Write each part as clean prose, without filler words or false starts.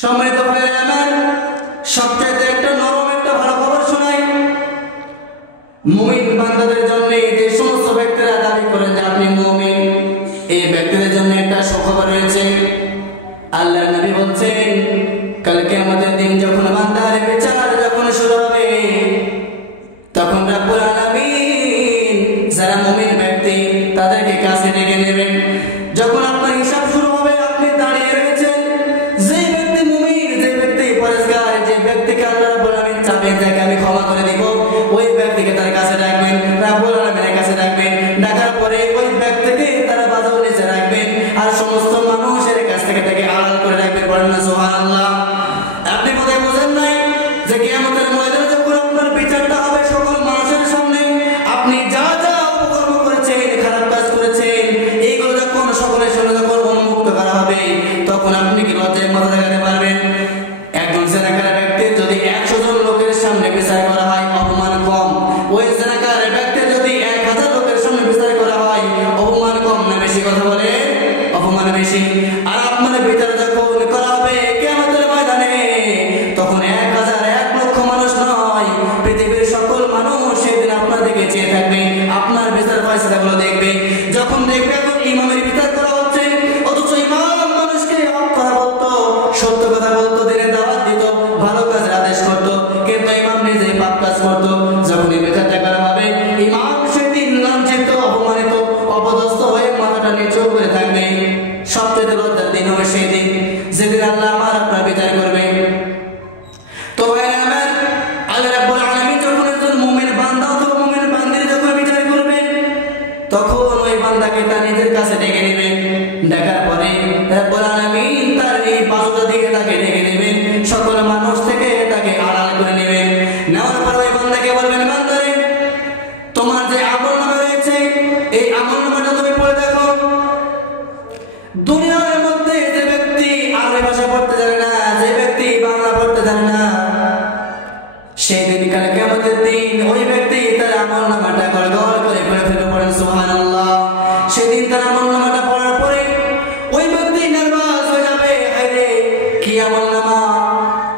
সম্মানিত ভাইরা আমার, সবচেয়ে একটা নরম একটা ভালো খবর শোনাই। মুমিন বান্দাদের জন্য যে সমস্ত ব্যক্তিরা দাবি করেন যে আপনি মুমিন, এই ব্যক্তিদের জন্য একটা সুখবর রয়েছে। আল্লাহর নবী বলছেন, কালকে আমাদের দিন যখন বান্দার বিচার যখন শুরু হবে, তখন রব্বুল আলামিন যারা মুমিন ব্যক্তি তাদেরকে কাছে ডেকে নেবেন। যখন আপনার হিসাব শুরু হবে, আপনি দাঁড়িয়ে রয়েছেন, যে ব্যক্তি মুমিন, যে ব্যক্তি পরেজগার, যে ব্যক্তিকে আল্লাহ রাব্বুল আলামিন চাবেন যাকে আমি ক্ষমা করে দিব, ওই ব্যক্তিকে তার কাছে রাখবেন, রাব্বুল আলামিনের কাছে রাখবেন। ডাকার পরে ওই ব্যক্তিকে তারা বাজার নিচে রাখবেন, আর সমস্ত মানুষের কাছ থেকে তাকে আড়াল করে রাখবেন। বলেন না সুবহানাল্লাহ। আপনি বোধহয় বুঝেন নাই যে কিয়ামতের ময়দানে যখন আপনার বিচারটা হবে সকল মানুষের সামনে, আপনি যা যা অপকর্ম করেছেন, খারাপ কাজ করেছেন, এইগুলো যখন সকলের সামনে যখন উন্মুক্ত করা হবে, তখন আপনি কি লজ্জায় মাথা দেখাতে পারবেন? একজন জেনাকার ব্যক্তির যদি 100 জন লোকের সামনে বিচার করা হয়, অপমান কম। ওই জেনাকার ব্যক্তির যদি 1000 লোকের সামনে বিচার করা হয়, অপমান কম না বেশি? কথা বলে অপমান বেশি। আর আপনার বিচার যখন করা হবে কিয়ামতের ময়দানে, তখন 1000 1 লক্ষ মানুষ নয়, পৃথিবীর সকল মানুষ সেদিন আপনার দিকে চেয়ে থাকবে, আপনার বিচার ফয়সালাগুলো দেখবে। যখন দেখবে এখন ইমামের বিচার করা হচ্ছে, অথচ ইমাম মানুষকে হক কথা বলতো, সত্য কথা বলতো, দিনের দাওয়াত দিত, ভালো কাজের আদেশ করতো, কিন্তু ইমাম নিজেই পাপ কাজ করতো। যখন এই বিচারটা করা হবে, ইমাম সেদিন লাঞ্ছিত, অপমানিত, অপদস্থ হয়ে মাথাটা নিচু করে থাকবে। সবচেয়ে লজ্জার দিন হবে সেই দিন, যেদিন আল্লাহ আমার আপনার বিচার করবে। তো ভাইরা আমার, আল্লাহ রাব্বুল আলামিন যখন একজন মুমিন বান্দা অথবা মুমিন বান্দির যখন বিচার করবেন, তখন ওই বান্দাকে তার নিজের কাছে ডেকে নেবেন। ডাকার পরে রাব্বুল আলামিন তার এই বাজুটা দিকে তাকে ডেকে নেবেন, সকল মানুষ থেকে তাকে আড়াল করে নেবেন। নেওয়ার পর ওই বান্দাকে বলবেন, বান্দারে, তোমার যে আমলনামা রয়েছে, এই আমলনামাটা তুমি পড়ে দেখো। দুনিয়ার মধ্যে যে ব্যক্তি আরবি ভাষা পড়তে জানে না, যে ব্যক্তি বাংলা পড়তে জানে না, সেই দিন কাল কিয়ামতের দিন ওই ব্যক্তি তার আমলনামাটা গড়গড় করে পড়ে ফেলবে। পড়েন সুবহানাল্লাহ। সেদিন তার আমলনামাটা পড়ার পরে ওই ব্যক্তি নার্ভাস হয়ে যাবে, হায়রে কি আমলনামা।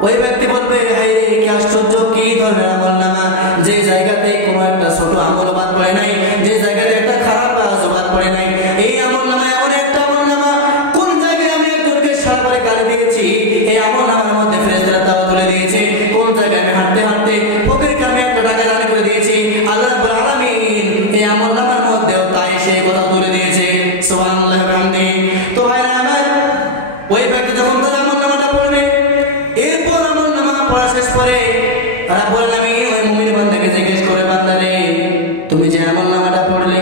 ওই ব্যক্তি বলবে, হায়রে কি আশ্চর্য, কি ধরনের আমলনামা, যে জায়গাতে কোনো একটা ছোট আমল বাদ পড়ে নাই, যে জায়গাতে একটা খারাপ কাজ বাদ পড়ে নাই। এই আমলনামা এমন একটা আমলনামা, কোন জায়গায় আমি একজনকে সারাবারে গালি দিয়েছি, এই আমলনামার মধ্যে ফেরেশতারা তাও তুলে দিয়েছে। কোন জায়গায় আমি হাঁটতে হাঁটতে ফকিরকে আমি একটা টাকা দান করে দিয়েছি, আল্লাহ রাব্বুল আলামিন এই আমলনামার মধ্যেও তাই সেই কথা তুলে দিয়েছে। সুবহানাল্লাহ ওয়া বিহামদিহি। তো ভাইরা আমার, ওই ব্যক্তি যখন তার আমলনামাটা পড়বে, এরপর আমলনামা পড়া শেষ করে রাব্বুল আলামিন ওই মুমিন বান্দাকে জিজ্ঞেস করে, বান্দারে, তুমি যে আমলনামাটা পড়লে,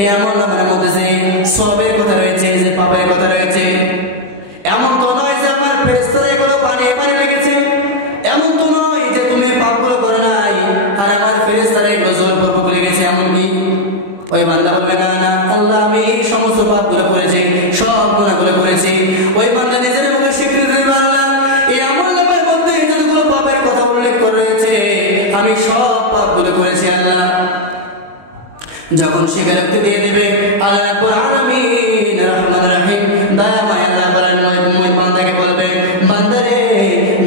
এই আমলনামার মধ্যে যে সওয়াবের কথা রয়েছে, যে পাপের কথা রয়েছে, এমন তো নয় যে আমার ফেরেশতারা এগুলো বানিয়ে বানিয়ে রেখেছে, এমন তো নয় যে তুমি পাপগুলো করে নাই আর আমার ফেরেশতারা এগুলো জোরপূর্বক লিখেছে, এমন কি? ওই বান্দা বলবে, না না আল্লাহ, আমি এই সমস্ত পাপগুলো করেছি, সব গুনাহগুলো করেছি। ওই বান্দা নিজের মুখে স্বীকৃতি দেবে, আল্লাহ, এই আমলনামার মধ্যে যতগুলো পাপের কথা উল্লেখ করা রয়েছে, আমি সব পাপগুলো করেছি আল্লাহ। যখন স্বীকারোক্তি দিয়ে দেবে, আল্লাহ রাব্বুল আলামিন রহমানুর রহিম দয়াময় আল্লাহ বলেন, ওই বান্দাকে বলবে, বান্দারে,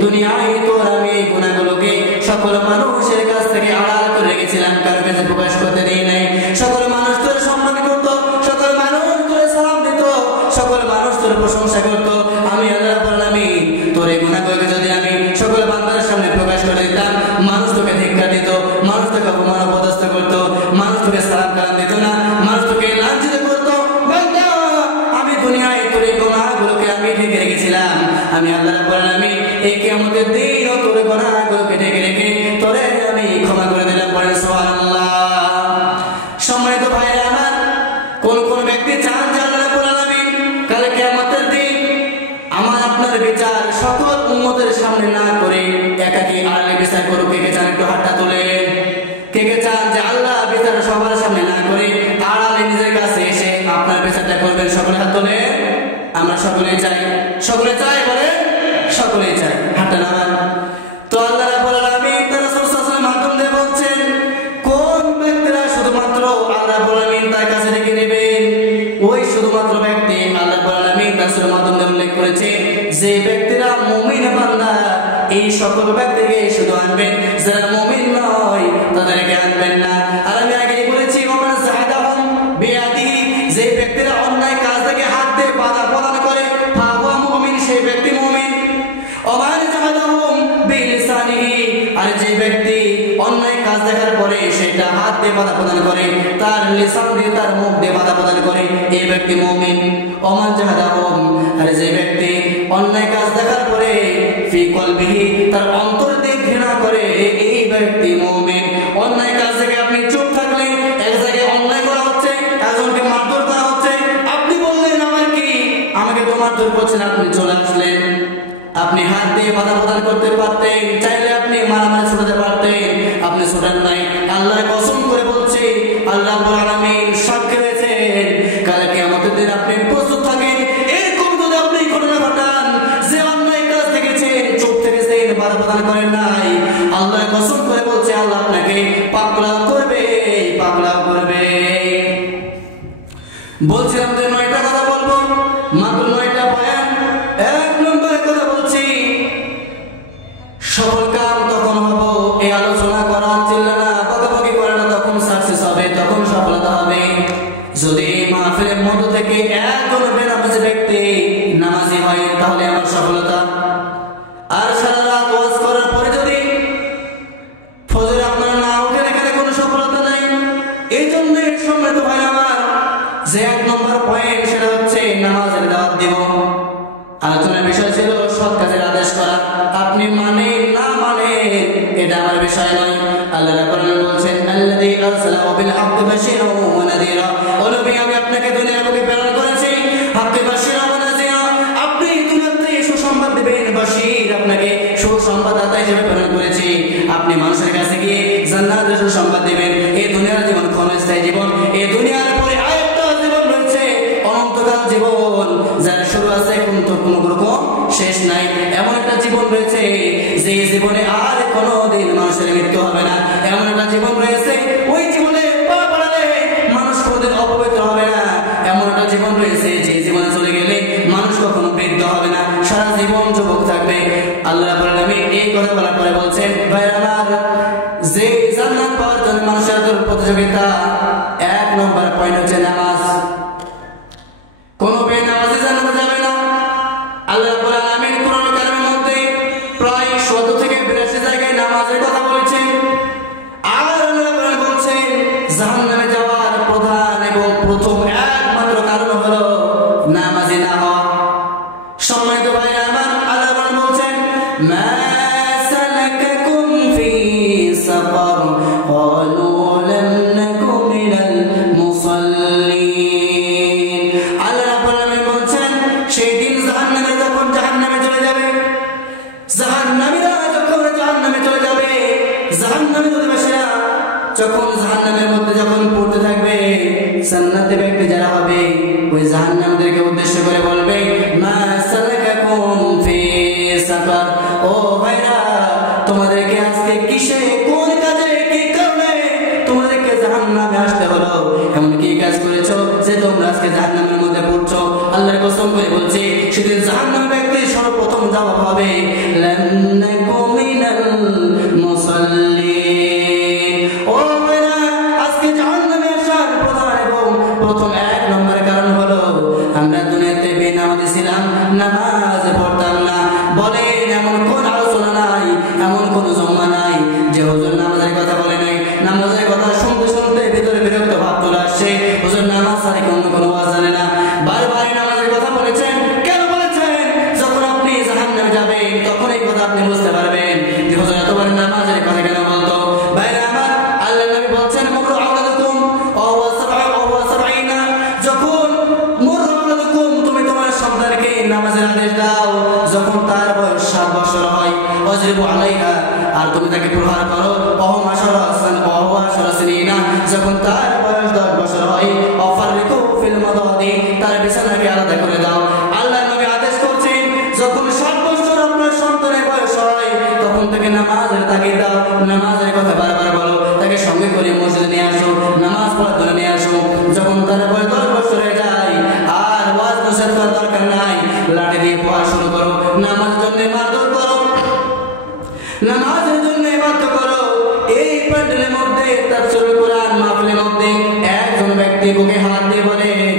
দুনিয়ায় তোর আমি এই গুনাহগুলোকে সকল মানুষের কাছ থেকে আড়াল করে রেখেছিলাম, কারো কাছে প্রকাশ করতে দেই নাই। সকল মানুষ তোর সম্মান করত, সকল মানুষ তোর সালাম দিত, সকল মানুষ তোর প্রশংসা করত। আমি আল্লাহ রাব্বুল আলামিন তোর এই গুনাহগুলোকে যদি আমি সকল বান্দার সামনে প্রকাশ করে দিতাম, মানুষ তোকে ধিক্কার দিত, মানুষ তোকে অপমান অপদস্থ করত, মানুষ তোকে সালাম কালাম দিত না, মানুষ তোকে লাঞ্ছিত করত। বান্দা, আমি দুনিয়ায় তোর এই গুনাহগুলোকে আমি ঢেকে রেখেছিলাম। আমি আল্লাহ রাব্বুল আলামিন এই কিয়ামতের দিন তোর গুনাহগুলোকে ঢেকে রেখে তোরে আমি ক্ষমা করে দিলাম। বলেন সুবহানাল্লাহ। সম্মানিত ভাইরা আমার, কোন কোন ব্যক্তি চান যে আল্লাহ রাব্বুল আলামিন কাল কিয়ামতের দিন আমার আপনার বিচার সকল উম্মতের সামনে না করে একাকী আড়ালে বিচার করুক? কে কে চান একটু হাতটা তোলেন। কে কে চান যে আল্লাহ বিচার সবার সামনে না করে আড়ালে নিজের কাছে এসে আপনার বিচারটা করবেন? সকলে হাত তোলেন। আমরা সকলেই চাই, সকলে চাই, বলে সকলেই চাই, হাতটা নামান। তো আল্লাহ রাব্বুল আলামিন তার রাসূল সাল্লাল্লাহু আলাইহি ওয়াসাল্লাম মাধ্যম দিয়ে বলছেন, কোন ব্যক্তিরা শুধুমাত্র আল্লাহ রাব্বুল আলামিন তার কাছে ডেকে নেবেন, ওই শুধুমাত্র ব্যক্তি আল্লাহ রাব্বুল আলামিন তার রাসূলের মাধ্যমে উল্লেখ করেছে, যে ব্যক্তিরা মুমিন মুমিন বান্দা এই সকল ব্যক্তিকে শুধু আনবেন, যারা মুমিন নয় তাদেরকে আনবেন না। আর আমি আগেই বলেছি ওমান সাহাদাহুম বিয়াদিহি, যে ব্যক্তিরা অন্যায় কাজ থেকে হাত দিয়ে বাধা প্রদান করে ফাহুয়া মুমিন, সেই ব্যক্তি মুমিন। ওমান সাহাদাহুম বিলিসানিহি, আর যে ব্যক্তি অন্যায় কাজ দেখার পরে সেটা হাত দিয়ে বাধা প্রদান করে, তার লিসান দিয়ে তার মুখ দিয়ে বাধা প্রদান করে, এই ব্যক্তি মুমিন। ওমান জাহাদাহুম, আর যে ব্যক্তি অন্যায় কাজ দেখার পরে ফি কলবিহি, তার অন্তর দিয়ে ঘৃণা করে, এই ব্যক্তি মুমিন। অন্যায় কাজ থেকে আপনি চুপ থাকলেন, এক জায়গায় অন্যায় করা হচ্ছে, একজনকে মারধর করা হচ্ছে, আপনি বললেন আমার কি, আমাকে তো মারধর করছেন, আপনি চলে আসলেন। আপনি হাত দিয়ে বাধা প্রদান করতে পারতেন, চাইলে আপনি মারামারি ছুটাতে পারতেন, আপনি ছুটান নাই। আল্লাহর কসম করে বলছি, আল্লাহ রাব্বুল আলামিন সাক্ষী রয়েছেন, কাল কিয়ামতের দিন আপনি প্রস্তুত থাকেন। এরকম যদি আপনি ঘটনা ঘটান যে অন্যায় কাজ দেখেছেন, চুপ থেকেছেন, বাধা প্রদান করেন নাই, আল্লাহর কসম করে বলছে আল্লাহ আপনাকে পাকড়াও করবে, পাকড়াও করবে। বলছিলাম যে 9টা কথা বলবো, মাত্র 9টা বয়ান। 1 নম্বরের কথা বলছি, সফল কাম তখন হবো এই আলোচনা করা চিল্লা না, বকাবকি করে না, তখন সাকসেস হবে, তখন সফলতা হবে যদি মাহফিলের মধ্য থেকে একজন বেনামাজি ব্যক্তি নামাজি হয়, তাহলে আমার সফলতা। আর সারা রাত ওয়াজ করার পরে যদি ফজরে আপনারা না উঠেন, এখানে কোনো সফলতা নাই। এই জন্য সম্মানিত ভাই আমার, যে 1 নম্বর পয়েন্ট সেটা হচ্ছে নামাজের দাওয়াত দিব। আলোচনার বিষয় ছিল সৎ কাজের আদেশ করা, আপনি মানে না মানে এটা আমার বিষয় নয়। আল্লাহ রাব্বুল আলামিন বলছেন আল্লাযী আরসালা বিল হাক্কি বাশীরান ওয়া নাযীরা, ও নবী আমি আপনাকে দুনিয়ার বুকে প্রেরণ করেছি হাক্কি বাশীরান ওয়া নাযীরা, আপনি দুনিয়াতে সুসংবাদ দিবেন, বাশীর আপনাকে সুসংবাদদাতা হিসেবে প্রেরণ করেছি। আপনি মানুষের কাছে গিয়ে জান্নাতের সুসংবাদ দিবেন। এই দুনিয়ার জীবন ক্ষণস্থায়ী জীবন, এই দুনিয়ার পরে আরেকটা জীবন রয়েছে, অনন্তকাল জীবন, যার শুরু আছে কিন্তু কোনো রকম শেষ নাই। এমন একটা জীবন রয়েছে যে জীবনে আর কোনোদিন মানুষের মৃত্যু হবে না। এমন একটা জীবন রয়েছে, ওই জীবনে পা বাড়ালে মানুষ কোনোদিন অপবিত্র হবে না। এমন একটা জীবন রয়েছে যে জীবনে চলে গেলে মানুষ কখনো বৃদ্ধ হবে না, সারা জীবন যুবক থাকবে। আল্লাহ রাব্বুল আলামিন এই কথা বলার পরে বলছেন, ভাইরা আমার, যে জান্নাত পাওয়ার জন্য মানুষের প্রতিযোগিতা, 1 নম্বর পয়েন্ট হচ্ছে নামাজ। কোন বেনামাজি জান্নাতে যাবে না। আল্লাহ রাব্বুল আলামিন কোরআন কারীমের মধ্যে প্রায় 100 থেকে 82 জায়গায় নামাজের কথা বলেছেন। আর আল্লাহ রাব্বুল আলামিন বলছেন জাহান্নামে যাওয়ার প্রধান এবং প্রথম একমাত্র কারণ হলো নামাজি না হওয়া। সম্মানিত ভাইরা আমার, আল্লাহ রাব্বুল আলামিন বলছেন মা সালাকাকুম ফি সাকার ক্বালু লাম নাকু মিনাল মুসাল্লিন। আল্লাহ রাব্বুল আলামিন বলছেন সেই দিন জাহান্নামে যখন জাহান্নামে চলে যাবে, জাহান্নামীরা যখন জাহান্নামে চলে যাবে, জাহান্নামী অধিবাসীরা যখন জাহান্নামের মধ্যে যখন পড়তে থাকবে, জান্নাতে ব্যক্তি যারা হবে ওই জাহান্নামীদেরকে উদ্দেশ্য করে বলবে মা সালাকাকুম ফি সাকার, ও ভাইরা তোমাদেরকে আজকে কিসে, কোন কাজে, কি কারণে তোমাদেরকে জাহান্নামে আসতে হলো, এমন কি কাজ করেছো যে তোমরা আজকে জাহান্নামের মধ্যে পড়ছো। আল্লাহর কসম করে বলছি সেদিন জাহান্নামী ব্যক্তি সর্বপ্রথম জবাব হবে লাম নাকু মিনাল মুসাল্লিন। ও ভাইরা, আজকে জাহান্নামে আসার প্রধান এবং প্রথম 1 নম্বর কারণ হলো আমরা দুনিয়াতে বেনামাজি ছিলাম, নামাজ পড়তাম না। বলেন এমন কোন আলোচনা নাই, এমন কোন জমা নাই যে হুজুর নামাজের কথা বলে নাই, নামাজের কথা শুনতে শুনতে ভিতরে বিরক্ত ভাব চলে আসছে, হুজুর নামাজ ছাড়া অন্য কোনো ওয়াজ জানে না। বারবার নামাজের কথা বলেছেন, কেন বলেছেন? যখন আপনি জাহান্নামে যাবেন তখন এই কথা আপনি বুঝতে পারবেন যে হুজুর এতবার নামাজের কথা কেন বলতো। ভাইরা আমার, আল্লাহ নবী বলছেন মুরু আওলাদুকুম ওয়াসাবাইনা, যখন মুরু আওলাদুকুম তুমি তোমার সন্তানকে নামাজের আদেশ দাও যখন তার বয়স 7 বছর হয়, ওয়াজরিবু আলাইহা, আর তুমি তাকে প্রহার করো ওহম আশরাসান ওয়াহুয়াশরাসিনা, যখন তার বয়স 10 বছর হয়, ওয়াফারিকু ফিল মাদাদি, তার বিছানাকে আলাদা করে দাও। আল্লাহ নবী আদেশ করছেন যখন 7 বছর আপনার সন্তানের বয়স হয় তখন তাকে নামাজের তাগিদ দাও, নামাজের কথা বারবার বলো, তাকে সঙ্গে করে মসজিদে নিয়ে আসো, নামাজ পড়ার জন্য নিয়ে আসো। যখন তার বয়স 10 বছর হয়ে যায় আর ওয়াজ নসিহত করার দরকার নাই, লাঠি দিয়ে পড়া শুরু করো, নামাজের জন্য মারধর বান্ডেলের মধ্যে তাফসীরুল কোরআন মাহফিলের মধ্যে একজন ব্যক্তি বুকে হাত দিয়ে বলেন,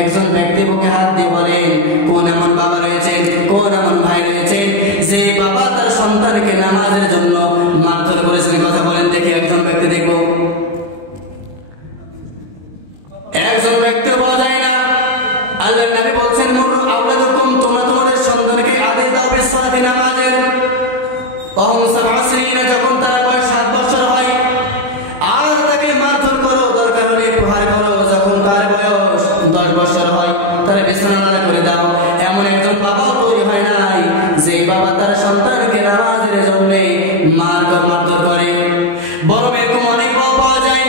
একজন ব্যক্তি বুকে হাত দিয়ে বলেন, কোন এমন বাবা রয়েছে, কোন এমন ভাই রয়েছে যে বাবা তার সন্তানকে নামাজের জন্য মারধর করেছেন? কথা বলেন দেখি, একজন ব্যক্তি দেখবো। একজন ব্যক্তি বলা যায় না। আল্লাহর নবী বলছেন, মুরু আওলাদাকুম, তোমরা তোমাদের সন্তানকে আদেশ দাও বিসসালাতি, নামাজের। ওহম সাবআ সিনিনা, যখন তার বয়স 7 বছর হয় আর তাকে মারধর করো, দরকার হলে প্রহার করো। যখন তার বয়স 10 বছর হয় তার বিছানা করে দাও। এমন একজন বাবাও তৈরি হয় নাই যে বাবা তার সন্তানকে নামাজের জন্য মারধর করে। বরং এরকম অনেক বাবা পাওয়া যায়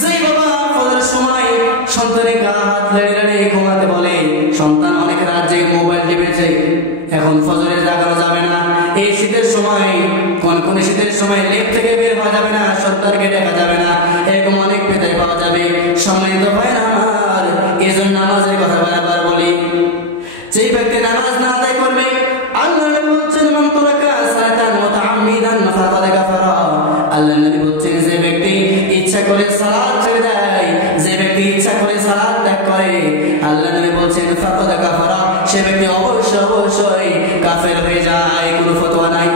যে বাবা ফজরের সময় সন্তানের গা হাত লেড়ে লেড়ে ঘুমাতে বলে। সন্তান অনেক রাত জেগে মোবাইল টিপেছে, এখন ফজরে জাগানো যাবে না। এই শীতের সময়, কোন শীতের সময় লেপ থেকে বের হওয়া যাবে না, সন্তানকে দেখা যাবে না। এরকম অনেক পেতে পাওয়া যাবে। সম্মানিত ভাইরা আমার, এই জন্য নামাজের কথা বারবার বলি। যে ব্যক্তি নামাজ না আদায় করবে, আল্লাহ নবী বলছেন, মান তারাকা সালাতান মুতাআম্মিদান ফাকাদ কাফারা। আল্লাহ নবী বলছেন, যে ব্যক্তি ইচ্ছা করে সালাত ছেড়ে দেয়, যে ব্যক্তি ইচ্ছা করে সালাত ত্যাগ করে, আল্লাহ নবী বলছেন ফাকাদ কাফারা, সে ব্যক্তি অবশ্যই কাফের হয়ে যায়। কোনো ফতোয়া নাই,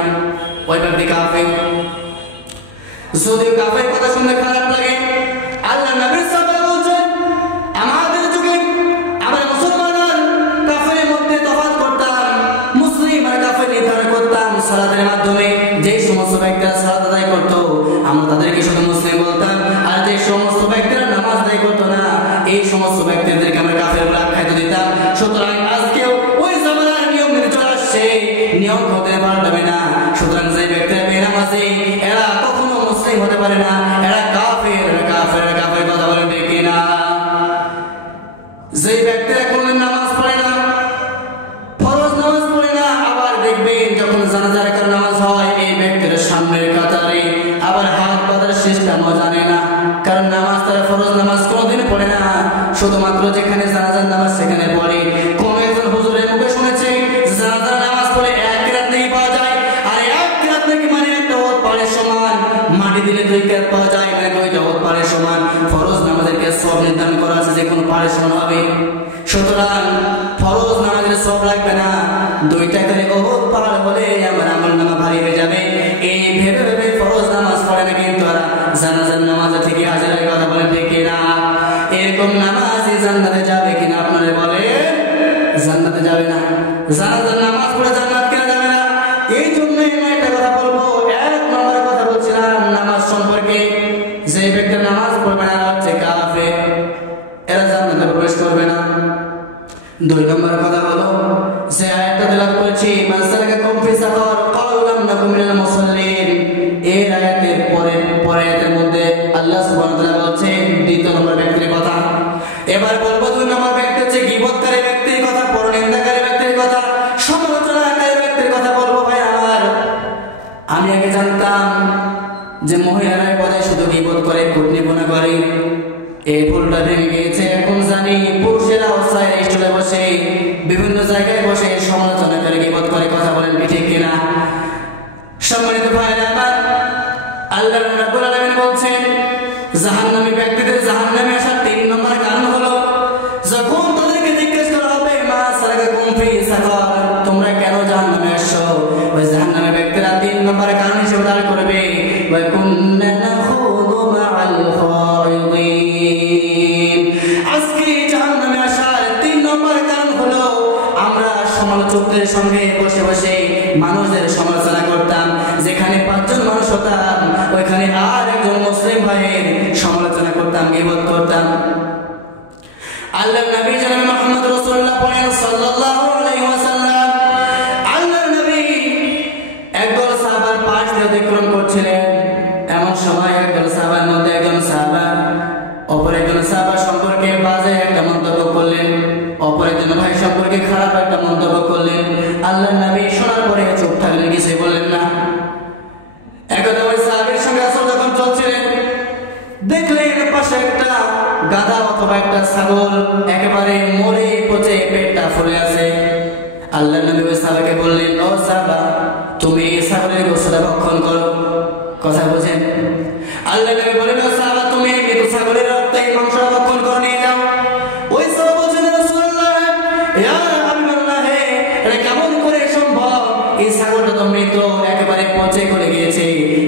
ওই ব্যক্তি কাফের। যদি কাফের কথা শুনে খারাপ লাগে, আল্লাহ নবী সাল্লাল্লাহু আলাইহি ওয়াসাল্লাম আমাদের যুগে আমরা মুসলমানরা কাফেরের মধ্যে তফাৎ করতাম, মুসলিম আর কাফের নির্ধারণ করতাম সালাতের মাধ্যমে। যে সমস্ত ব্যক্তিরা সালাত আদায় করত, আমরা তাদেরকে শুধু মুসলিম বলতাম, আর যে সমস্ত ব্যক্তিরা নামাজ আদায় করতো না, এই সমস্ত ব্যক্তিদেরকে আমরা কাফের বলে আখ্যায়িত দিতাম। সুতরাং আজকেও ওই জামানার নিয়ম মেনে চলে আসছে, নিয়ম হতে পারবে না। সুতরাং যে ব্যক্তিরা বেনামাজি, এরা কখনো মুসলিম হতে পারে না, এরা কাফের। কথা বলে দেখি না। যে ব্যক্তিরা কোনদিন নামাজ পড়ে না, ফরজ নামাজ পড়ে না, আবার দেখবেন যখন জানাজার নামাজ হয়, এই ব্যক্তির সামনের কাতারে আবার হাত বাঁধার সিস্টেমও জানে না। কারণ নামাজ, তারা ফরজ নামাজ কোনদিন পড়ে না, শুধুমাত্র যেখানে জানাজার নামাজ সেখানে পড়ে। কোন একজন হুজুরের মুখে শুনেছে জানাজার নামাজ পড়ে 1 রাত নাকি পাওয়া যায়, আর 1 রাত নাকি মানে একটা ওয়াত পাড়ের সমান। মাটি দিলে 2 রাত পাওয়া যায়, মানে 2টা ওয়াত পাড়ের সমান। ফরজ নামাজের সব নির্ধারণ করা আছে যে কোন পাড়ের সমান হবে। সুতরাং ফরজ নামাজের সব লাগবে না, 2টা করে ওয়াত পার হলে আমার আমলনামা ভারী হয়ে যাবে। এই ভেবে ফরজ নামাজ পড়ে না, কিন্তু আর জানাজার নামাজ থেকে হাজির হয়ে কথা বলেন ঠিক কিনা? এরকম নামাজই জান্নাতে যাবে কিনা আপনারা বলেন? জান্নাতে যাবে না। জানাজার নামাজ পড়ে জান্নাত কেনা যাবে না। এই জন্যই আমি একটা কথা বলবো। 1 নম্বর কথা বলছিলাম নামাজ সম্পর্কে, যে ব্যক্তি নামাজ পড়বে না হচ্ছে কাফের, এরা জান্নাতে প্রবেশ করবে না। 2 নম্বর কথা বলো, যে আয়াতটা তেলাওয়াত করেছি, মান সালাকাকুম ফি সাকার ক্বালু লাম নাকুম মিনাল মুসাল্লিন, এই আয়াতের পরে আয়াতের মধ্যে আল্লাহ সুবহানাহু ওয়া তাআলা বলছেন 2 নম্বর ব্যক্তির কথা। এবার বলবো 2 নম্বর ব্যক্তি হচ্ছে গীবতকারী ব্যক্তির কথা, পরনিন্দাকারী ব্যক্তির কথা, সমালোচনাকারী ব্যক্তির কথা বলবো। ভাই আমার, আমি আগে জানতাম যে মহিলারা পদে শুধু গীবত করে, কূটনীতি করে। এই ভুলটা ভেঙে গিয়েছে। এখন জানি পুরুষেরা অস্থায়ী স্টলে বসে, বিভিন্ন জায়গায় বসে সমালোচনা করে, গীবত করে। কথা বলেন ঠিক কিনা? সম্মানিত ভাইরা আমার, আল্লাহ রাব্বুল আলামিন বলছেন জাহান্নামী ব্যক্তিদের জাহান্নামে আসার 3 নম্বর কারণ হলো, যখন তাদেরকে জিজ্ঞেস করা হবে মা সালাকাকুম ফি সাকার, তোমরা কেন জাহান্নামে আসছো, ওই জাহান্নামী ব্যক্তিরা 3 নম্বর কারণ হিসেবে দাঁড় করবে, ওয়া কুন্না নাখুযু মাআল খায়িদিন। আজকে জাহান্নামে আসার 3 নম্বর কারণ হলো, আমরা সমালোচকদের সঙ্গে বসে বসে মানুষদের সমালোচনা করতাম। যেখানে 5 জন মানুষ হতাম, ওইখানে আর একজন মুসলিম ভাইয়ের সমালোচনা করতাম, গীবত করতাম। আল্লাহর নবী জনাব মুহাম্মদ রাসূলুল্লাহ সাল্লাল্লাহু আলাইহি ওয়াসাল্লাম, আল্লাহর নবী একদল সাহাবার পাশ দিয়ে অতিক্রম করছিলেন। এমন সময় একদল সাহাবার মধ্যে একজন সাহাবা অপর একজন সাহাবা সম্পর্কে বাজে একটা মন্তব্য করলেন, অপর একজন ভাই সম্পর্কে খারাপ একটা মন্তব্য করলেন। আল্লাহর নবী শোনার পরে চুপ থাকলেন, কিছু বললেন না। একদা ওই সাহাবীর সঙ্গে রাসূল যখন চলছিলেন, দেখলেন পাশে একটা গাধা অথবা একটা ছাগল একেবারে মরে পচে পেটটা ফুলে আছে। আল্লাহর নবী ওই সাহাবাকে বললেন, ও সাহাবা, তুমি এই ছাগলের গোশত ভক্ষণ করো। কথা বুঝেন? আল্লাহ নবী বলেন সাহাবা তুমি মৃত ছাগলের রক্ত এই মাংস ভক্ষণ করে নিয়ে যাও। ওই সাহাবা বলছেন রাসূলুল্লাহ ইয়া হাবিবাল্লাহ এটা কেমন করে সম্ভব? এই ছাগলটা তো মৃত, একেবারে পচে গলে গিয়েছে,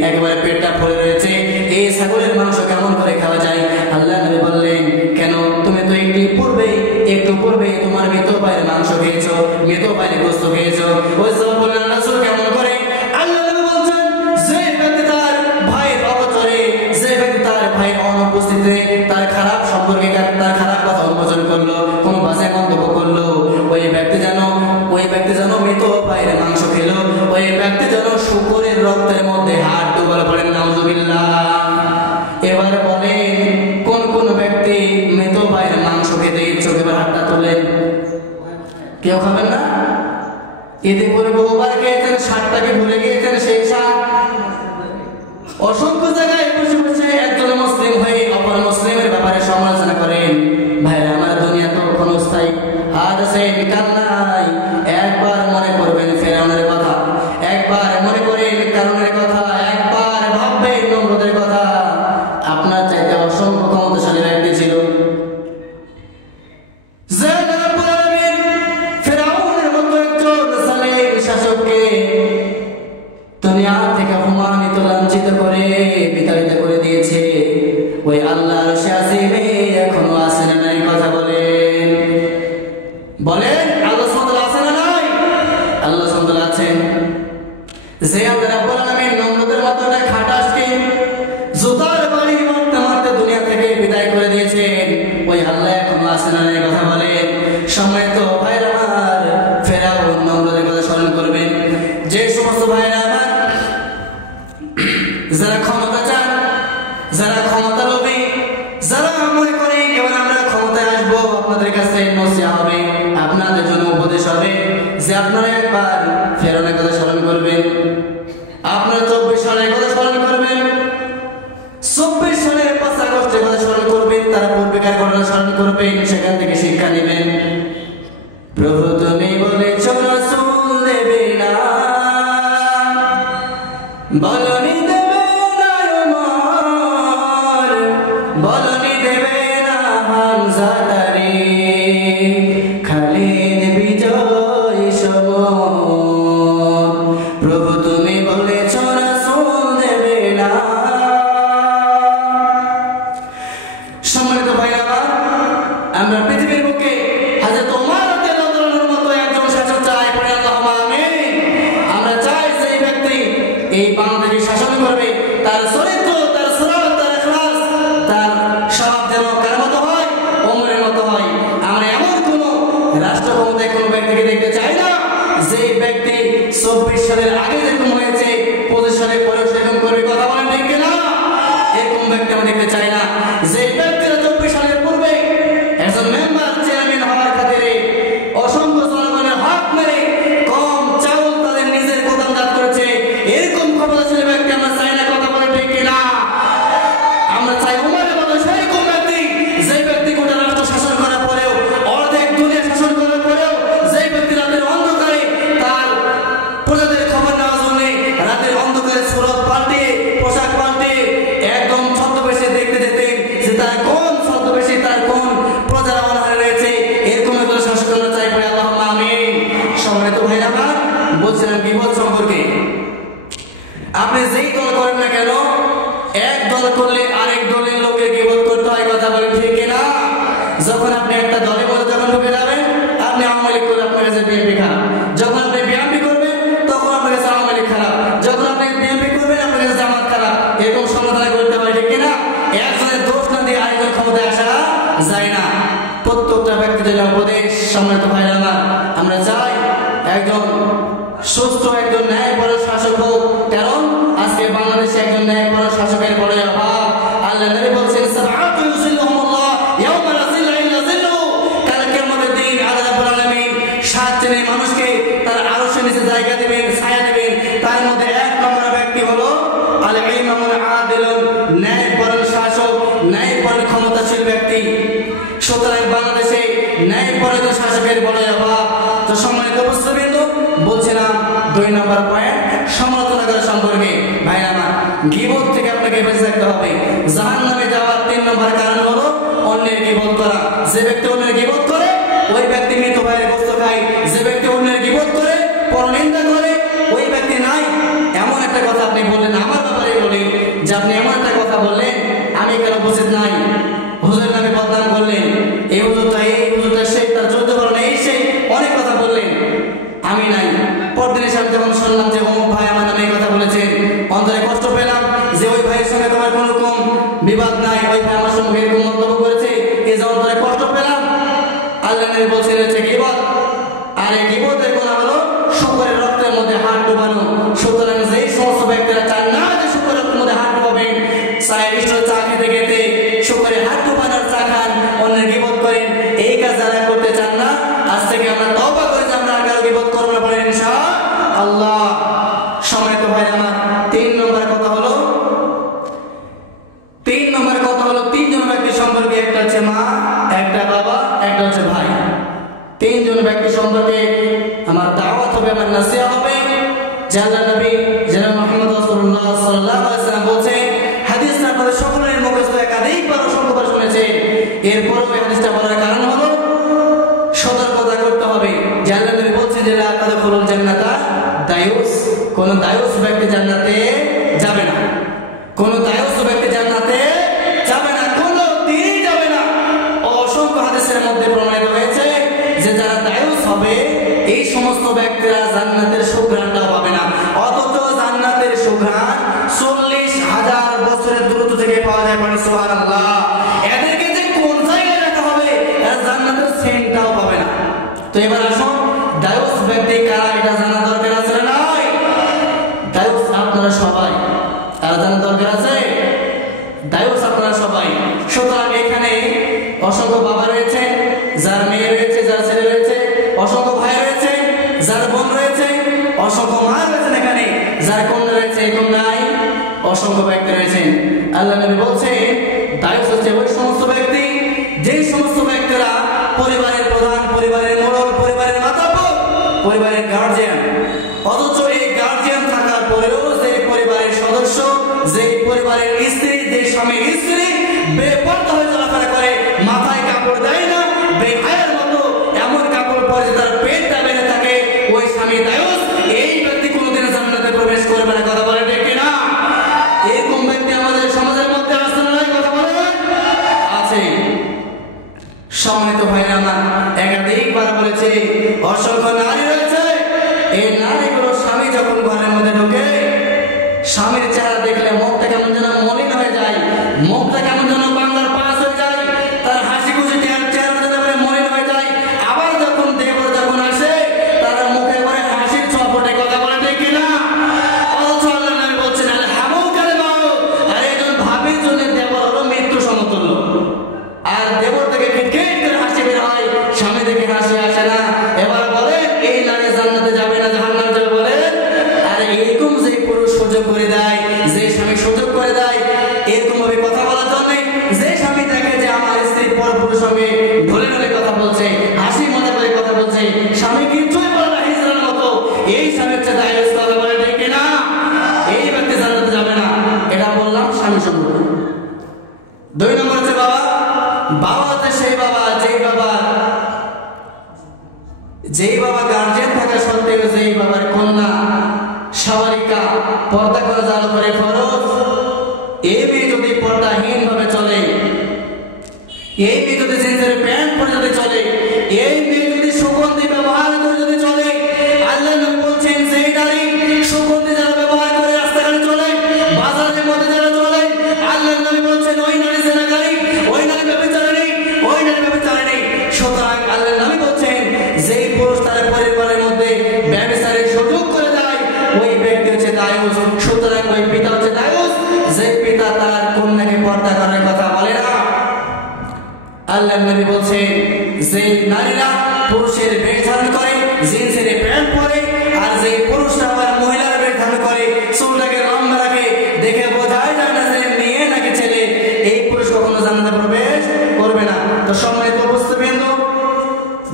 একেবারে পেটটা ফুলে রয়েছে, এই ছাগলের মাংস কেমন করে খাওয়া যায়? আল্লাহ নবী বললেন কেন তুমি তো একটু পূর্বে তোমার মৃত ভাইয়ের মাংস খেয়েছো, মৃত ভাইয়ের গোশত খেয়েছো। ওই সাহাবা বললেন রাসূল কেমন করে? আল্লাহ নবী বলছেন যে ব্যক্তি তার ভাইয়ের অগোচরে, যে ব্যক্তি তার ভাইয়ের অনুপস্থিতিতে তার খারাপ সম্পর্কে তার খারাপ কথা উন্মোচন করলো, কোন ভাষায় মন্তব্য করলো, ওই ব্যক্তি যেন মৃত ভাইয়ের মাংস খেলো, ওই ব্যক্তি যেন শুকরের রক্তের মধ্যে হাত ডুবালো। বলেন নাউজুবিল্লাহ। এবার বলেন কোন ব্যক্তি মৃত ভাইয়ের মাংস খেতে ইচ্ছুক? এবার হাতটা তোলেন। কেউ খাবেন না? এতে করে বহুবার খেয়েছেন, স্বাদটাকে ভুলে গিয়েছেন, সেই স্বাদ অসংখ্য জায়গায় বসে বসে একজন মুসলিম হয়ে অপর মুসলিমের ব্যাপারে সমালোচনা করেন। ভাইরা আমার, দুনিয়া তো ক্ষণস্থায়ী, আজ আছে কাল নাই। একবার মনে করবেন ফেরাউনের কথা, একবার মনে করেন কারণের কথা, একবার ভাববেন নমরুদের কথা। আপনার চাইতে অসংখ্য ক্ষমতাশালী ব্যক্তি ছিল, ফেরাউনের মতো একজন জালিম শাসককে দুনিয়া থেকে অপমানিত লাঞ্ছিত করে বিতাড়িত করে দিয়েছে। ওই আল্লাহর আরশে আজিমে এখনো আছে না নাই? কথা বলেন আল্লাহ সুবহানাহু ওয়া তাআলা আছে না নাই? আল্লাহ সুবহানাহু ওয়া তাআলা আছেন। যে আল্লাহ রাব্বুল আলামিন নমরুদের মতো একটা খাটাসকে জুতার বাড়ি মারতে মারতে দুনিয়া থেকে বিদায় করে দিয়েছেন, ওই আল্লাহ এখনো আছে না নাই? কথা বলেন। সম্মানিত ভাইরা আমার, ফেরাউন নমরুদের কথা স্মরণ করবেন। যে সমস্ত ভাইরা আমার যারা ক্ষমতা চান, যারা ক্ষমতা লোভী, যারা মনে করেন এবার আমরা ক্ষমতায় আসবো, আপনাদের কাছে নসিহত হবে, আপনাদের জন্য উপদেশ হবে যে আপনারা একবার ফেরাউনের কথা স্মরণ করবেন, আপনারা 24 সালের কথা স্মরণ করবেন, 24 সালের 5 আগস্টের কথা স্মরণ করবেন, তারা পূর্বেকার ঘটনা স্মরণ করবেন, সেখান থেকে শিক্ষা নেবেন। প্রভু তুমি বলেছ রাসূল দেবে না, বলনি দেবে না ওমর, বলনি দেবে না হামজা তারি, খালিদ বিজয় সমর। প্রভু তুমি বলেছ রাসূল দেবে না। সম্মানিত ভাইরা, আমরা পৃথিবীর বুকে হযরত ওমর রাদিয়াল্লাহু আনহুর মতো একজন শাসক চাই। পড়ে আল্লাহুম্মা আমিন। আমরা চাই সেই ব্যক্তি এই বাংলাদেশে শাসন করবে, তার চরিত্র, তার সিরাত, তার ইখলাস, তার স্বভাব যেন কার মতো হয়? ওমরের মতো হয়। আমরা এমন কোন রাষ্ট্র ক্ষমতায় কোন ব্যক্তিকে দেখতে চাই না যে ব্যক্তি 24 সালের আগে যেরকম হয়েছে 25 সালের পরেও সেরকম করবে। কথা বলেন ঠিক কিনা? এরকম ব্যক্তি আমরা দেখতে চাই না। যে ব্যক্তিরা 24 সালের পূর্বে একজন মেম্বার চেয়ারম্যান হওয়ার খাতিরে অসংখ্য জনগণের হক মেরে কম চাউল তাদের নিজের গোদামজাত করেছে, এরকম ক্ষমতাশালী ব্যক্তি আমরা চাই না। কথা বলে ঠিক কিনা? আমরা চাই ওমরের মতো সেরকম ব্যক্তি, যে ব্যক্তি গোটা রাষ্ট্র শাসন করার পরেও, অর্ধেক দুনিয়া শাসন করার পরেও, যে ব্যক্তি রাতের অন্ধকারে তার প্রজাদের খবর নেওয়ার জন্য রাতের অন্ধকারে সুরত পাল্টে, পোশাক পাল্টে একদম ছদ্মবেশে দেখতে যেতেন যে তার কোন ছদ্মবেশে তার কোন প্রজারা অনাহারে রয়েছে, এরকম একজন শাসক আমরা চাই। পড়ে আল্লাহুম্মা আমিন। সম্মানিত ভাইরা আমার, বলছিলাম বিপদ সম্পর্কে। আপনি যেই দল করেন না কেন, এক দল করলে আরেক দলের লোকের গীবত করতে হয়। কথা বলেন ঠিক কিনা? যখন আপনি একটা দলে বলে যখন ঢুকে যাবেন, আপনি আওয়ামী লীগ করলে আপনার কাছে বিএনপি খারাপ, যখন আপনি বিএনপি করবেন তখন আপনার কাছে আওয়ামী লীগ খারাপ, যখন আপনি বিএনপি করবেন আপনার কাছে জামাত খারাপ। এরকম সমাধান করতে হয় ঠিক কিনা? একজনের দোষ না দিয়ে আরেকজন ক্ষমতায় আসা যায় না। প্রত্যেকটা ব্যক্তিদের উপদেশ। সম্মানিত ভাইরা আমার, আমরা চাই একজন সুস্থ, একজন ন্যায়পরায়ণ শাসক হোক। কারণ আজকে বাংলাদেশে একজন ন্যায়পরায়ণ শাসকের বড় অভাব। আল্লাহ নবী বলেছেন সাবআতু ইউযিল্লুহুমুল্লাহ ইয়াওমা লা যিল্লা ইল্লা যিল্লুহু। কাল কিয়ামতের দিন আল্লাহ রাব্বুল আলামিন 7 শ্রেণীর মানুষকে তার আরশের নিচে জায়গা দিবেন, ছায়া দিবেন। তার মধ্যে 1 নম্বর ব্যক্তি হলো আল ইমামুল আদিলুন, ন্যায়পরায়ণ শাসক, ন্যায়পরায়ণ ক্ষমতাশীল ব্যক্তি। সুতরাং বাংলাদেশে ন্যায়পরায়ণ শাসকের বড় অভাব। তো সম্মানিত উপস্থিতিবৃন্দ, বলছিলাম 2 নম্বর পয়েন্ট সমালোচনা করা সম্পর্কে। ভাইরা আমার, গীবত থেকে আপনাকে থাকতে হবে। জাহান্নামে যাওয়ার 3 নম্বর কারণ হলো অন্যের গীবত করা। যে ব্যক্তি অন্যের গীবত করে ওই ব্যক্তি মৃত ভাইয়ের গোশত খায়। যে ব্যক্তি অন্যের গীবত করে, পরনিন্দা করে, ওই ব্যক্তি নাই। এমন একটা কথা আপনি বললেন, আমার ব্যাপারে বলেন যে আপনি এমন একটা কথা বললেন আমি কেন উপস্থিত নাই, হুজুরের নামে বদনাম করলেন, এই হুজুরটা সেই, তার যুদ্ধ করেন, এই সেই অনেক কথা বললেন, আমি নাই। পরদিন এসে আমি যখন শুনলাম যে অমুক ভাই আমার নামে এই কথা বলেছেন, অন্তরে কষ্ট পেলাম যে ওই ভাইয়ের সঙ্গে তোমার কোন রকম বিবাদ নাই, ওই ভাই আমার সঙ্গে এরকম মন্তব্য করেছে, এই যে অন্তরে কষ্ট পেলাম। আল্লাহ নবী বলছেন হচ্ছে গীবত। আর এই গীবতের গুনাহ হলো শুকরের রক্তের মধ্যে হাত ডুবানো। সুতরাং যেই সমস্ত ব্যক্তিরা চান না যে শুকরের রক্তের মধ্যে হাত ডুবাবেন, চা খেতে খেতে শুকরের হাত ডুবানোর চা খান, অন্যের গীবত করেন, এই কাজ যারা করতে চান না, আজ থেকে আমরা তওবা করে যে আমরা আর কারো গীবত করব না বলেন ইনশাআল্লাহ। সম্মানিত ভাই আমার, 3 নম্বর কথা হলো 3 জন ব্যক্তি সম্পর্কে, একটা হচ্ছে মা, একটা বাবা, একটা হচ্ছে ভাই। 3 জন ব্যক্তি সম্পর্কে আমার দাওয়াত হবে, আমার নসিহত হবে। আল্লাহর নবী জনাব মুহাম্মদ রাসূলুল্লাহ সাল্লাল্লাহু আলাইহি ওয়াসাল্লাম বলেছেন, হাদিসটা আপনাদের সকলের মুখস্থ একাধিকবার অসংখ্যবার শুনেছেন। এরপরও এই হাদিসটা বলার কারণ হলো সতর্কতা করতে হবে। আল্লাহর নবী বলেছেন যে লা তাদখুলুল জান্নাতা দায়ুস, কোন দায়ুস ব্যক্তি জান্নাতে যাবে না। কোন দায়ুস ব্যক্তি জান্নাতে যাবে না, কোনো দিনই যাবে না। অসংখ্য হাদিসের মধ্যে প্রমাণিত হয়েছে যে যারা দায়ুস হবে এই সমস্ত ব্যক্তিরা জান্নাতের সুঘ্রাণটাও পাবে না। অথচ জান্নাতের সুঘ্রাণ 40,000 বছরের দূরত্ব থেকে পাওয়া যায়। সুবহানাল্লাহ। এদেরকে যে কোন জায়গায় রাখা হবে এরা জান্নাতের সেন্টটাও পাবে না। তো এবার আসুন, দায়ুস ব্যক্তি কারা এটা জানা দরকার আছে না নাই? দায়ুস আপনারা সবাই, আর জানা দরকার আছে? দায়ুস আপনারা সবাই। সুতরাং এখানে অসংখ্য বাবা রয়েছে, যার মেয়ে রয়েছে, যার ছেলে রয়েছে, অসংখ্য ভাই রয়েছে, যার বোন রয়েছে, অসংখ্য মা রয়েছেন, এখানে যার কন্যা রয়েছে, এরকম নাই, অসংখ্য ব্যক্তি রয়েছেন। আল্লাহ নবী বলছেন দায়ুস হচ্ছে ওই সমস্ত ব্যক্তি যে সমস্ত ব্যক্তিরা পরিবারের প্রধান, পরিবারের মোড়ল, পরিবারের মাতাপর, পরিবারের গার্জিয়ান, অথচ এই গার্জিয়ান থাকার পরেও যে পরিবারের সদস্য, যে পরিবারের স্ত্রী, যে স্বামীর স্ত্রী বেপরদা হয়ে চলাফেরা করে, মাথায় কাপড় দেয় না, বেহায়ার মতো এমন কাপড় পরে যে তার পেটটা বেড়ে থাকে, ওই স্বামী দায়ুস। এই ব্যক্তি কোনোদিন জান্নাতে প্রবেশ করবে না। কথা বলে ঠিক কিনা? এরকম ব্যক্তি আমাদের সমাজের মধ্যে আছে না? কথা বলে আছে। সম্মানিত ভাইরা আমার, একাধিকবার বলেছে অসংখ্য নারী রয়েছে, এই নারীগুলো স্বামী যখন ঘরের মধ্যে ঢোকে, স্বামীর চেহারা দেখলে মুখটা কেমন যেন মলিন হয়ে যায়, মুখটা কেমন যেন বাংলার পাস হয়ে যায়, তার হাসি খুশি চেহারা যেন মলিন হয়ে যায়। আবার যখন দেবর যখন আসে, তার মুখে করে হাসির ছোঁয়া ফোটে। কথা বলে ঠিক কিনা? অথচ আল্লাহ নবী বলছেন আল হামু কালে মাউ, আর একজন ভাবির জন্য দেবর হলো মৃত্যু সমতুল্য। আর দেবর থেকে খিটখিট করে হাসি বের হয়, স্বামী থেকে হাসি আসে না। এবার বলেন এই নারী জান্নাতে যাবে না জাহান্নামে যাবে? বলেন। আর এরকম যে পুরুষ সুযোগ করে দেয়, যে স্বামী সুযোগ করে দেয় এরকম ভাবে কথা বলার জন্য, যে স্বামী দেখে যে আমার স্ত্রী পর পুরুষ সঙ্গে ঢলে ঢলে কথা বলছে, হাসি মজা করে কথা বলছে, স্বামী কিছুই বলে না হিজড়ার মতো, এই স্বামী হচ্ছে দায়ুস। কথা বলে ঠিক কিনা? এই ব্যক্তি জান্নাতে যাবে না। এটা বললাম স্বামী সম্পর্কে। 2 নম্বর হচ্ছে বাবা। বাবা হচ্ছে সেই বাবা যেই বাবা গার্জিয়ান থাকা সত্ত্বেও যেই বাবার কন্যা শাওয়ারিকা পর্দা করা যার উপরে ফরজ, এই মেয়ে যদি পর্দাহীন ভাবে চলে, এই মেয়ে যদি জিন্সের প্যান্ট পরে যদি চলে, এই মেয়ে যদি সুগন্ধি ব্যবহার করে যদি চলে, আল্লাহ নবী বলছেন সেই নারী সুগন্ধি যারা ব্যবহার করে রাস্তাঘাটে চলে, বাজারের মধ্যে যারা চলে, আল্লাহ নবী বলছেন ওই নারী জেনাকারী, ওই নারী ব্যভিচারিণী, ওই নারী ব্যভিচারিণী। সুতরাং আল্লাহ নবী বলছেন যেই পুরুষ তার পরিবারের মধ্যে ব্যভিচারের সুযোগ করে দেয়, ওই ব্যক্তি হচ্ছে দায়ুস। সুতরাং ওই পিতা হচ্ছে দায়ুস যে পিতা তার কন্যাকে পর্দা করার কথা বলে না। আল্লাহ নবী বলছেন যে নারীরা পুরুষের বেশ ধারণ করে, জিন্সের প্যান্ট পরে, আর যে পুরুষরা আবার মহিলার বেশ ধারণ করে, চুলটাকে লম্বা রাখে, দেখে বোঝাই যায় না যে মেয়ে নাকি ছেলে, এই পুরুষ কখনো জান্নাতে প্রবেশ করবে না। তো সম্মানিত উপস্থিতবৃন্দ,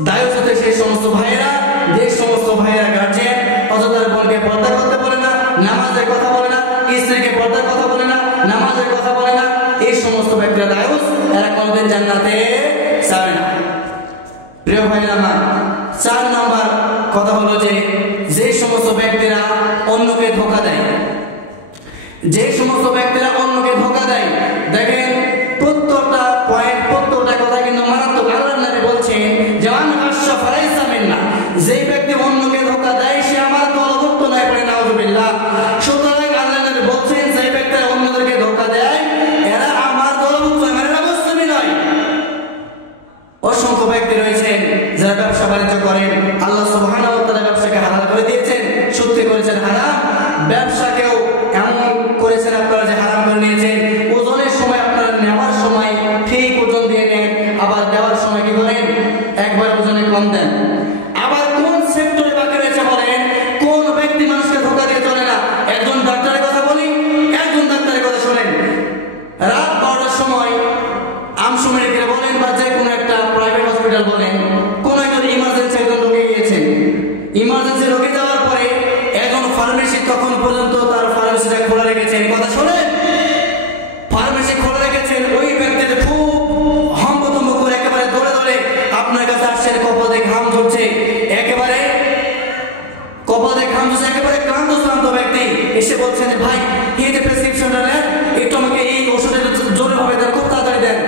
দায়ুস হচ্ছে সেই সমস্ত ভাইয়েরা, যে সমস্ত ভাইয়েরা গার্জিয়ান, অথচ তার বোনকে পর্দা করতে বলে না, নামাজের কথা বলে না, স্ত্রীকে পর্দার কথা বলে না, নামাজের কথা কথা বলে না, এই সমস্ত ব্যক্তিরা দায়ুস, এরা কোনোদিন জান্নাতে যাবে না। প্রিয় ভাইরা আমার, 4 নাম্বার কথা হলো যে সমস্ত ব্যক্তিরা অন্যকে ধোঁকা দেয়, যে সমস্ত ব্যক্তিরা অন্যকে ধোঁকা দেয়, দেখেন প্রত্যেকটা পয়েন্ট, প্রত্যেকটা কথা কিন্তু মারাত্মক। আল্লাহর নবী বলছেন যে মান গাশশা ফালাইসা মিন্না, যে ব্যক্তি অন্যকে ধোঁকা দেয় সে আমার দলভুক্ত নয়, পড়ে নাউযুবিল্লাহ। সুতরাং আল্লাহর নবী বলছেন যে ব্যক্তিরা অন্যদেরকে ধোঁকা দেয় এরা আমার দলভুক্ত নয়, মানে মুসলিম নয়। অসংখ্য ব্যক্তি রয়েছেন যারা ব্যবসা বাণিজ্য করেন, আল্লাহ সুবহানাহু ওয়া তাআলা ব্যবসাকে হালাল করে দিয়েছেন, সত্যি করেছেন হারাম। ব্যবসাকেও এমন করেছেন আপনারা যে হারাম করে নিয়েছেন। ওজনের সময় আপনারা নেওয়ার সময় ঠিক ওজন দিয়ে নেন, আবার দেওয়ার সময় কি করেন, একবার ওজনে কম দেন। আবার কোন সেক্টরে বাকি রয়েছে বলেন, কোন ব্যক্তি মানুষকে ধোঁকা দিয়ে চলে না। একজন ডাক্তারের কথা বলি, একজন ডাক্তারের কথা শোনেন, রাত 12টার সময় আমসু মেডিকেল বলেন বা যে কোনো একটা প্রাইভেট হসপিটাল বলেন, কোন একজন ইমার্জেন্সি একজন রোগী গিয়েছেন, ইমার্জেন্সি রোগী যাওয়ার পরে একজন ফার্মেসি তখন পর্যন্ত তার ফার্মেসিটা খোলা রেখেছেন, কথা শোনেন, ফার্মেসি খোলা রেখেছেন। ওই ব্যক্তিটা খুব হম্বতম্ব করে একেবারে দৌড়ে দৌড়ে আপনার কাছে আসছে, কপালে ঘাম ঝরছে, একেবারে কপালে ঘাম ঝরছে, একেবারে ক্লান্ত শ্রান্ত ব্যক্তি এসে বলছেন ভাই এই যে প্রেসক্রিপশনটা নেন, একটু আমাকে এই ওষুধটা জোরে হবে দেন, খুব তাড়াতাড়ি দেন।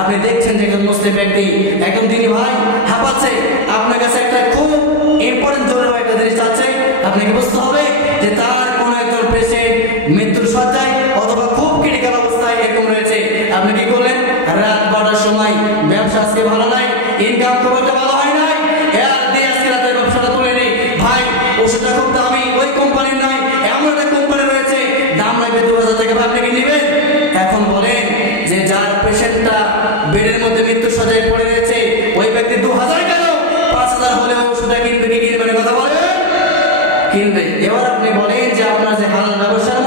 আপনি দেখছেন যে একজন মুসলিম ব্যক্তি, একজন দিনী ভাই হাঁপাচ্ছে, আপনার কাছে একটা খুব ইম্পর্টেন্ট জোরে একটা জিনিস চাচ্ছে। আপনাকে বুঝতে হবে যে তার কোন একজন পেশেন্ট মৃত্যুর সজ্জায় অথবা খুব ক্রিটিক্যাল অবস্থায় এরকম রয়েছে। আপনি কি করলেন, রাত 12টার সময়, ব্যবসা আজকে ভালো নাই, ইনকাম খুব একটা ভালো হয় নাই, এর দিয়ে আজকে রাতের ব্যবসাটা তুলে নেই। ভাই ওষুধটা খুব দামি, ওই কোম্পানির নয়, এমন একটা কোম্পানি রয়েছে, দাম লাগবে 2000 টাকা, আপনি কি নেবেন? এখন বলেন যে যার পেশেন্টটা বেডের মধ্যে মৃত্যু সজ্জায় পড়ে রয়েছে, ওই ব্যক্তি 2000 কেন 5000 হলে ওষুধটা কিনবে কি কিনবে, কথা বলে কিনবে। এবার আপনি বলেন যে আপনার যে হালাল ব্যবসার